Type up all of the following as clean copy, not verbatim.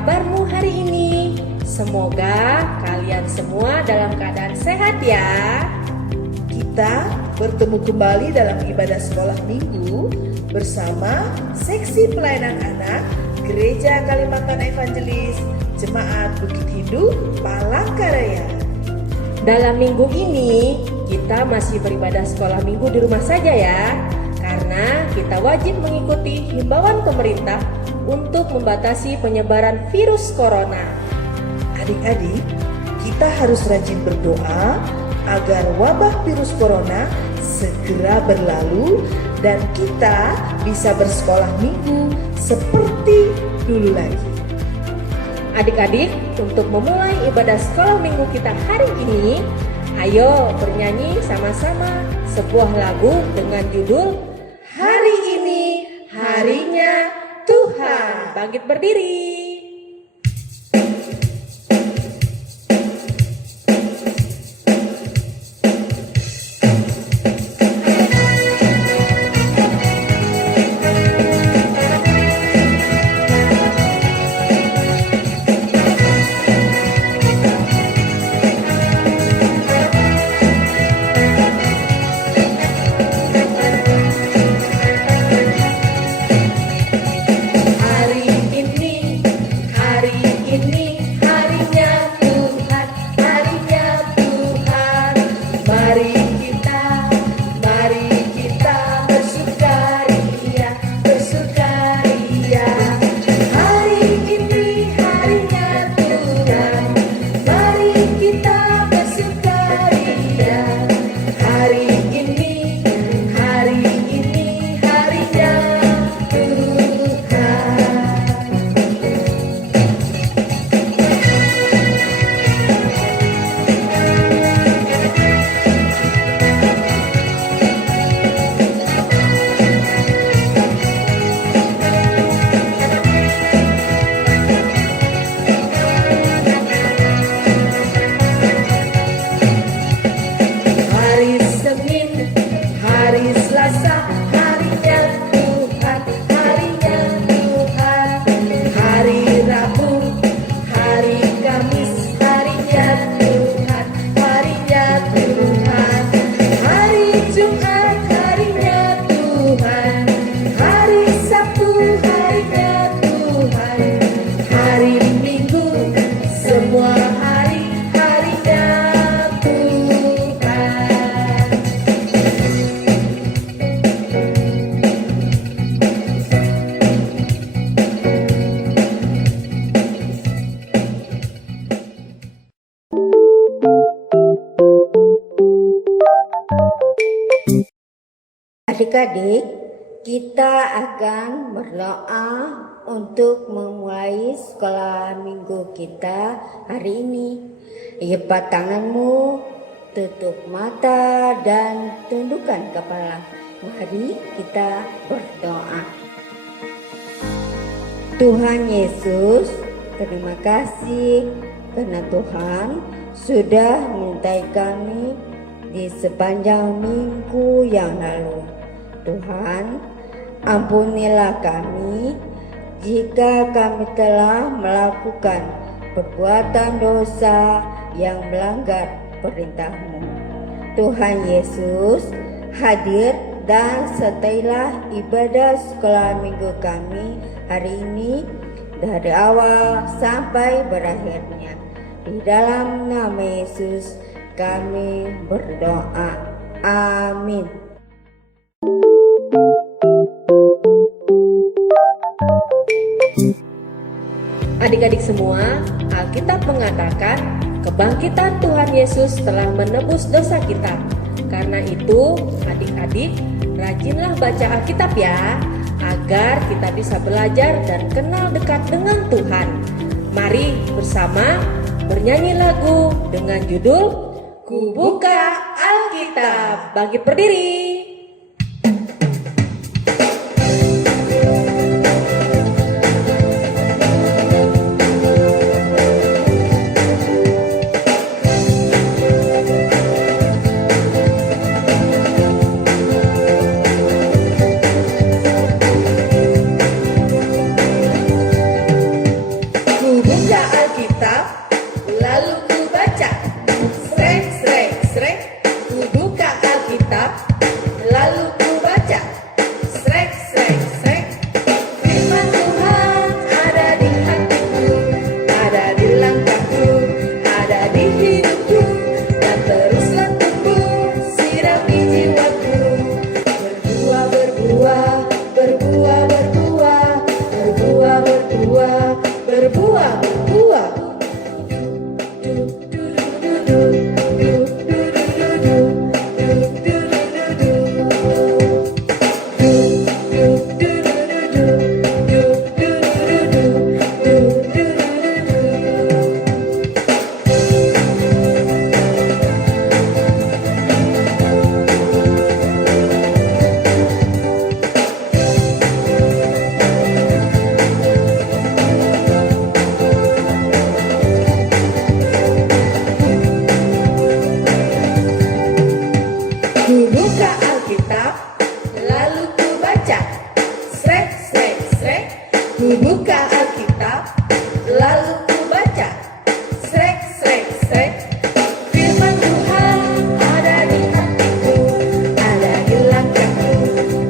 kabarmu hari ini? Semoga kalian semua dalam keadaan sehat ya. Kita bertemu kembali dalam ibadah sekolah minggu bersama seksi pelayanan anak Gereja Kalimantan Evangelis Jemaat Bukit Hindu Palangkaraya. Dalam minggu ini kita masih beribadah sekolah minggu di rumah saja ya, karena kita wajib mengikuti himbauan pemerintah untuk membatasi penyebaran virus corona. Adik-adik, kita harus rajin berdoa agar wabah virus corona segera berlalu dan kita bisa bersekolah minggu seperti dulu lagi. Adik-adik, untuk memulai ibadah sekolah minggu kita hari ini, ayo bernyanyi sama-sama sebuah lagu dengan judul Hari Ini Harinya Tuhan. Bangkit berdiri. Adik-adik, kita akan berdoa untuk memulai sekolah minggu kita hari ini. Lipat tanganmu, tutup mata dan tundukkan kepala. Mari kita berdoa. Tuhan Yesus, terima kasih karena Tuhan sudah menyertai kami di sepanjang minggu yang lalu. Tuhan, ampunilah kami jika kami telah melakukan perbuatan dosa yang melanggar perintah-Mu. Tuhan Yesus, hadir dan sertailah ibadah sekolah minggu kami hari ini dari awal sampai berakhirnya. Di dalam nama Yesus kami berdoa. Amin. Adik-adik semua, Alkitab mengatakan kebangkitan Tuhan Yesus telah menebus dosa kita. Karena itu, adik-adik, rajinlah baca Alkitab ya, agar kita bisa belajar dan kenal dekat dengan Tuhan. Mari bersama bernyanyi lagu dengan judul Ku Buka Alkitab. Bangkit berdiri. Ku berbuah, berbuah. Ku buka Alkitab, lalu ku baca. Srek, srek, srek. Ku buka Alkitab, lalu ku baca. Srek, srek, srek. Firman Tuhan ada di hatiku, ada di langkahku,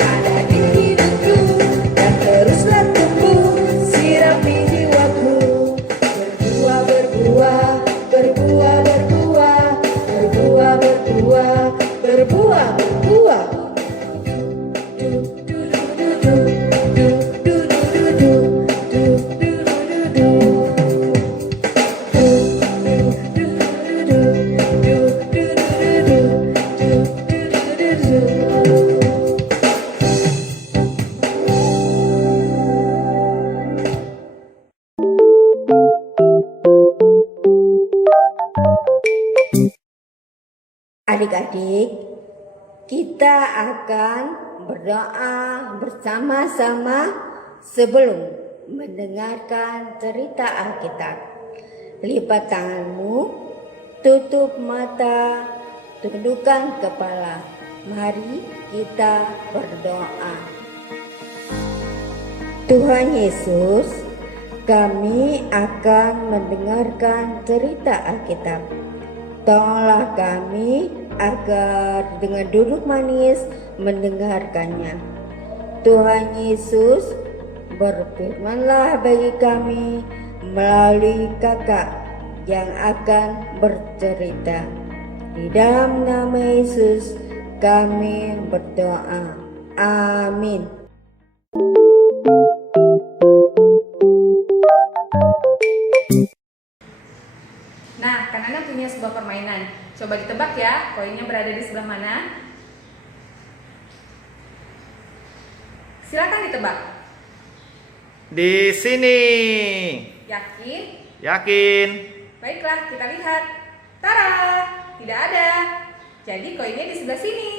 ada di hidupku, dan teruslah tumbuh, sirami jiwaku. Berbuah, berbuah, berbuah, berbuah, berbuah, berbuah, berbuah, berbuah. Adik-adik, kita akan berdoa bersama-sama sebelum mendengarkan cerita Alkitab. Lipat tanganmu, tutup mata, tundukkan kepala. Mari kita berdoa. Tuhan Yesus, kami akan mendengarkan cerita Alkitab. Tolonglah kami agar dengan duduk manis mendengarkannya. Tuhan Yesus, berfirmanlah bagi kami melalui kakak yang akan bercerita. Di dalam nama Yesus kami berdoa. Amin. Nah, Kanana punya sebuah permainan. Coba ditebak ya, koinnya berada di sebelah mana? Silakan ditebak. Di sini. Yakin? Yakin? Baiklah, kita lihat. Tara, tidak ada. Jadi koinnya di sebelah sini.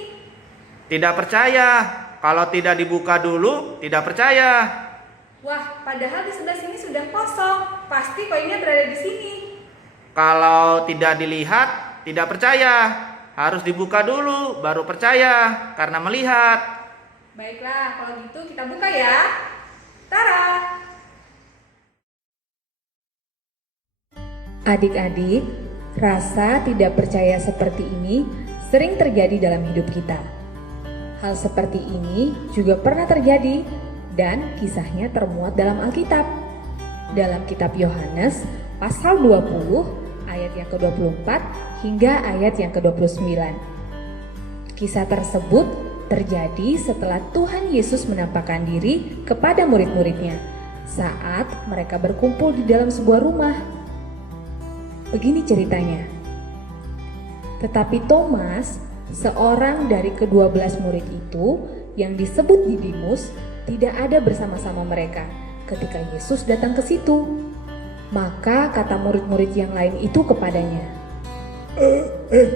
Tidak percaya. Kalau tidak dibuka dulu, tidak percaya. Wah, padahal di sebelah sini sudah kosong. Pasti koinnya berada di sini. Kalau tidak dilihat, tidak percaya. Harus dibuka dulu, baru percaya. Karena melihat. Baiklah, kalau gitu kita buka ya. Tara. Adik-adik, rasa tidak percaya seperti ini sering terjadi dalam hidup kita. Hal seperti ini juga pernah terjadi dan kisahnya termuat dalam Alkitab. Dalam kitab Yohanes pasal 20 ayat yang ke-24 hingga ayat yang ke-29. Kisah tersebut terjadi setelah Tuhan Yesus menampakkan diri kepada murid-muridnya saat mereka berkumpul di dalam sebuah rumah. Begini ceritanya. Tetapi Thomas, seorang dari ke-12 murid itu yang disebut Didimus, tidak ada bersama-sama mereka ketika Yesus datang ke situ. Maka kata murid-murid yang lain itu kepadanya,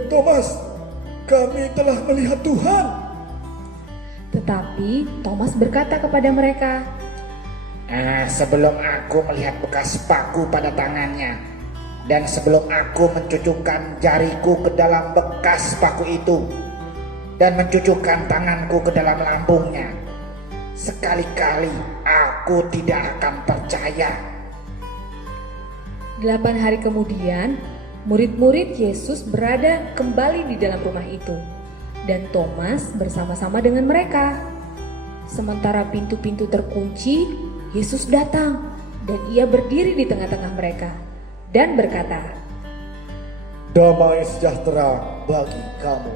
Thomas, kami telah melihat Tuhan. Tetapi Thomas berkata kepada mereka, Sebelum aku melihat bekas paku pada tangannya, dan sebelum aku mencucukkan jariku ke dalam bekas paku itu, dan mencucukkan tanganku ke dalam lambungnya, sekali-kali aku tidak akan percaya. 8 hari kemudian, murid-murid Yesus berada kembali di dalam rumah itu, dan Thomas bersama-sama dengan mereka. Sementara pintu-pintu terkunci, Yesus datang, dan ia berdiri di tengah-tengah mereka, dan berkata, Damai sejahtera bagi kamu.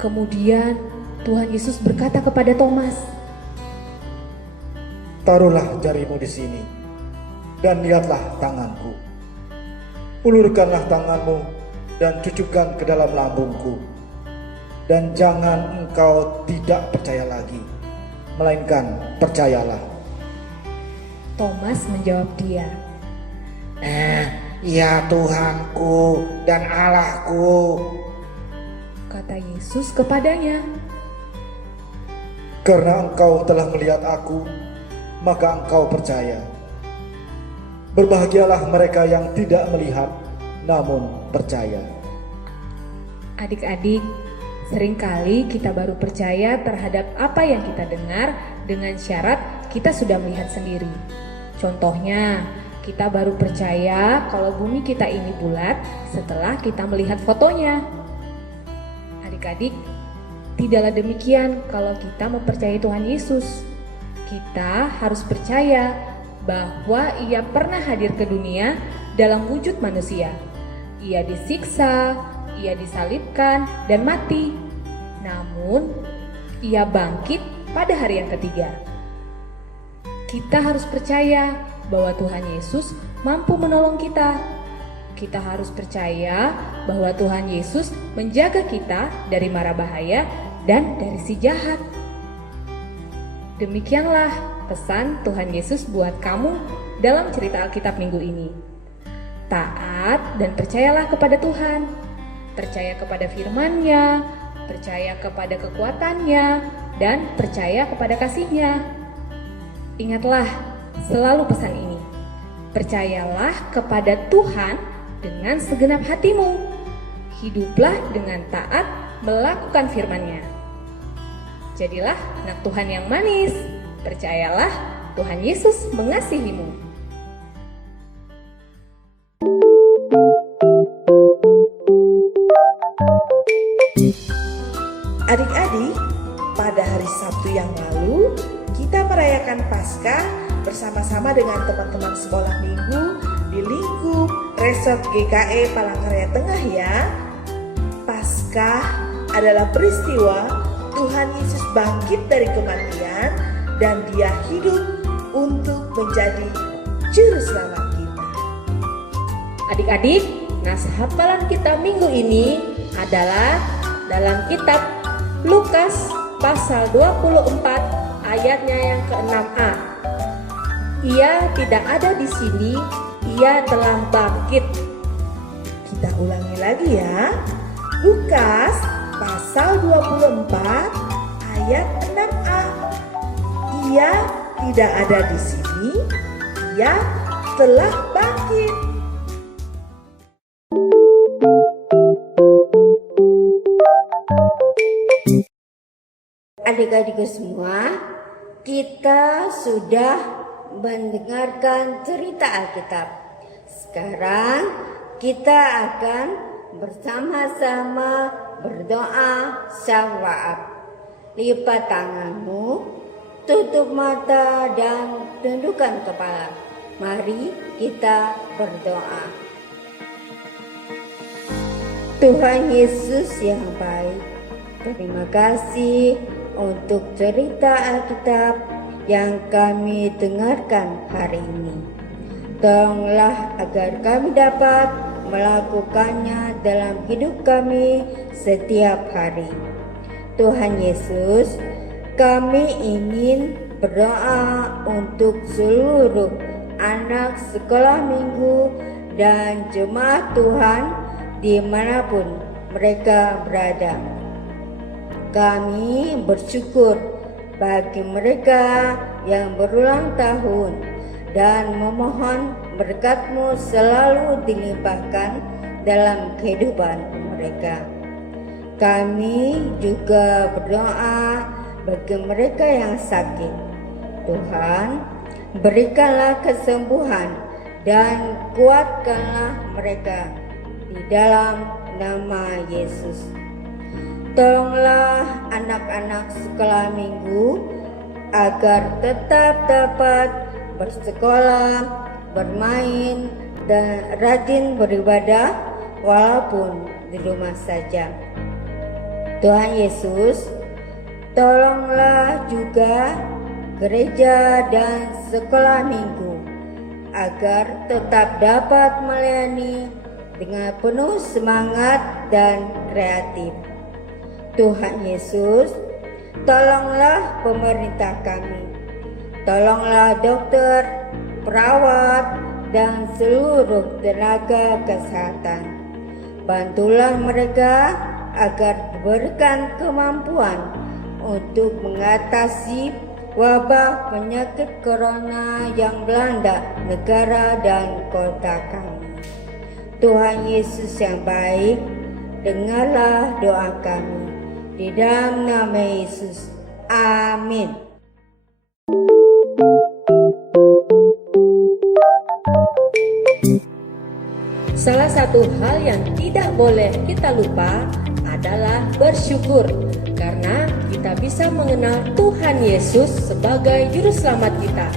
Kemudian Tuhan Yesus berkata kepada Thomas, Taruhlah jarimu di sini, dan lihatlah tanganku. Ulurkanlah tanganmu dan cucukkan ke dalam lambungku. Dan jangan engkau tidak percaya lagi, melainkan percayalah. Thomas menjawab dia. Ya Tuhanku dan Allahku. Kata Yesus kepadanya. Karena engkau telah melihat aku, maka engkau percaya. Berbahagialah mereka yang tidak melihat, namun percaya. Adik-adik, seringkali kita baru percaya terhadap apa yang kita dengar dengan syarat kita sudah melihat sendiri. Contohnya, kita baru percaya kalau bumi kita ini bulat setelah kita melihat fotonya. Adik-adik, tidaklah demikian kalau kita mempercayai Tuhan Yesus. Kita harus percaya bahwa Ia pernah hadir ke dunia dalam wujud manusia. Ia disiksa, Ia disalibkan dan mati. Namun, Ia bangkit pada hari yang ketiga. Kita harus percaya bahwa Tuhan Yesus mampu menolong kita. Kita harus percaya bahwa Tuhan Yesus menjaga kita dari mara bahaya dan dari si jahat. Demikianlah pesan Tuhan Yesus buat kamu dalam cerita Alkitab minggu ini. Taat dan percayalah kepada Tuhan. Percaya kepada firman-Nya, percaya kepada kekuatan-Nya, dan percaya kepada kasih-Nya. Ingatlah selalu pesan ini. Percayalah kepada Tuhan dengan segenap hatimu. Hiduplah dengan taat melakukan firman-Nya. Jadilah anak Tuhan yang manis. Percayalah Tuhan Yesus mengasihimu. Adik-adik, pada hari Sabtu yang lalu kita merayakan Paskah bersama-sama dengan teman-teman sekolah minggu di lingkup Resort GKE Palangkaraya Tengah ya. Paskah adalah peristiwa Tuhan Yesus bangkit dari kematian dan Dia hidup untuk menjadi juru selamat kita. Adik-adik, naskah hafalan kita minggu ini adalah dalam kitab Lukas pasal 24 ayatnya yang ke-6a. Ia tidak ada di sini, Ia telah bangkit. Kita ulangi lagi ya. Lukas pasal 24 ayat 6a. Ia tidak ada di sini, Ia telah bangkit. Adik-adikku semua, kita sudah mendengarkan cerita Alkitab. Sekarang kita akan bersama-sama berdoa syafaat. Lipat tanganmu, tutup mata dan tundukkan kepala. Mari kita berdoa. Tuhan Yesus yang baik, terima kasih untuk cerita Alkitab yang kami dengarkan hari ini. Tolonglah agar kami dapat melakukannya dalam hidup kami setiap hari. Tuhan Yesus, kami ingin berdoa untuk seluruh anak sekolah minggu dan jemaat Tuhan dimanapun mereka berada. Kami bersyukur bagi mereka yang berulang tahun dan memohon berkat-Mu selalu dilimpahkan dalam kehidupan mereka. Kami juga berdoa bagi mereka yang sakit. Tuhan, berikanlah kesembuhan dan kuatkanlah mereka di dalam nama Yesus. Tolonglah anak-anak sekolah minggu agar tetap dapat bersekolah, bermain, dan rajin beribadah walaupun di rumah saja. Tuhan Yesus, tolonglah juga gereja dan sekolah minggu agar tetap dapat melayani dengan penuh semangat dan kreatif. Tuhan Yesus, tolonglah pemerintah kami. Tolonglah dokter, perawat, dan seluruh tenaga kesehatan. Bantulah mereka agar diberikan kemampuan untuk mengatasi wabah penyakit corona yang melanda negara dan kota kami. Tuhan Yesus yang baik, dengarlah doa kami. Di dalam nama Yesus, amin. Salah satu hal yang tidak boleh kita lupa adalah bersyukur, karena kita bisa mengenal Tuhan Yesus sebagai juru selamat kita.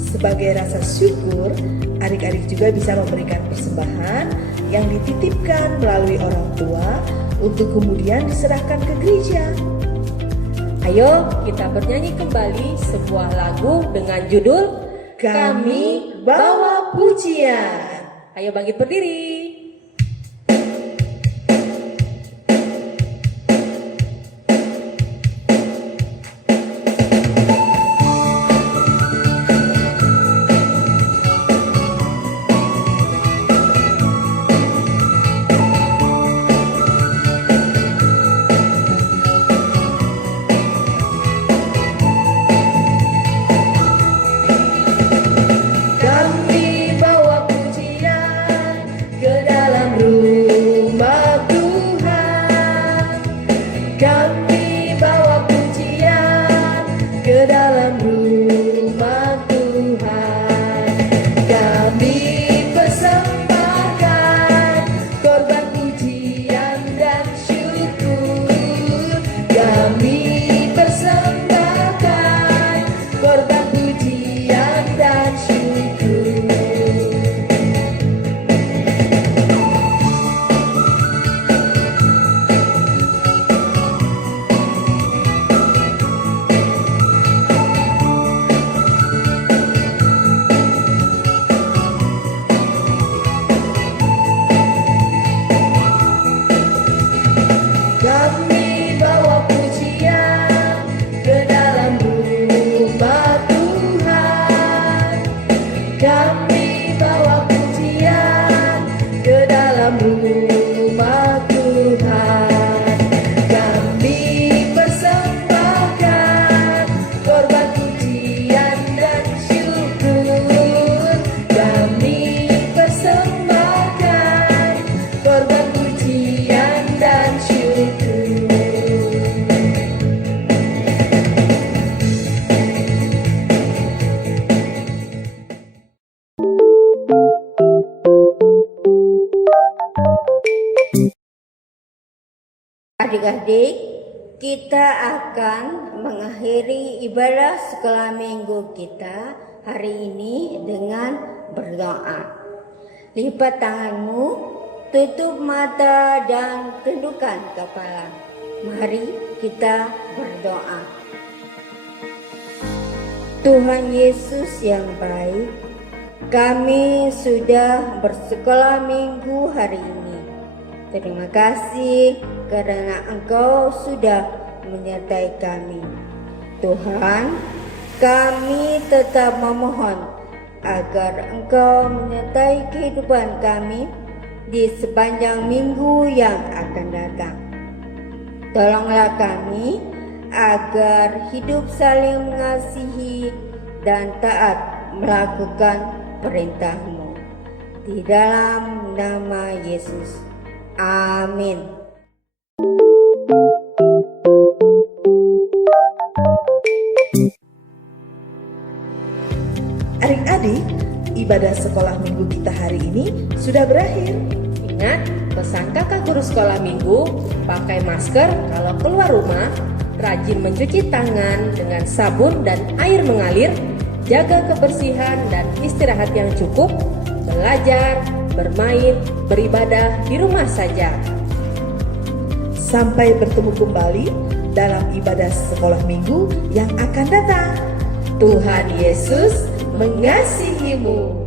Sebagai rasa syukur, adik-adik juga bisa memberikan persembahan yang dititipkan melalui orang tua untuk kemudian diserahkan ke gereja. Ayo kita bernyanyi kembali sebuah lagu dengan judul Kami Bawa Pujian. Ayo bangkit berdiri. Kami bawa pujian ke dalam rumah Tuhan. Kami bawa pujian ke dalam rumah Tuhan. Kami persembahkan korban pujian dan syukur. Kami persembahkan korban pujian dan syukur. Kami bawa pujian ke dalam rumah Tuhan. Kami bawa pujian ke dalam rumah Tuhan. Kami persembahkan korban pujian dan syukur. Kami persembahkan korban pujian dan syukur. Adik-adik, kita akan mengakhiri ibadah sekolah minggu kita hari ini dengan berdoa. Lipat tanganmu, tutup mata dan tundukkan kepala. Mari kita berdoa. Tuhan Yesus yang baik, kami sudah bersekolah minggu hari ini. Terima kasih karena Engkau sudah menyertai kami. Tuhan, kami tetap memohon agar Engkau menyertai kehidupan kami di sepanjang minggu yang akan datang. Tolonglah kami agar hidup saling mengasihi dan taat melakukan perintah-Mu. Di dalam nama Yesus. Amin. Adik-adik, ibadah sekolah minggu kita hari ini sudah berakhir. Ingat pesan kakak guru sekolah minggu, pakai masker kalau keluar rumah, rajin mencuci tangan dengan sabun dan air mengalir, jaga kebersihan dan istirahat yang cukup, belajar, bermain, beribadah di rumah saja. Sampai bertemu kembali dalam ibadah sekolah minggu yang akan datang. Tuhan Yesus mengasihimu.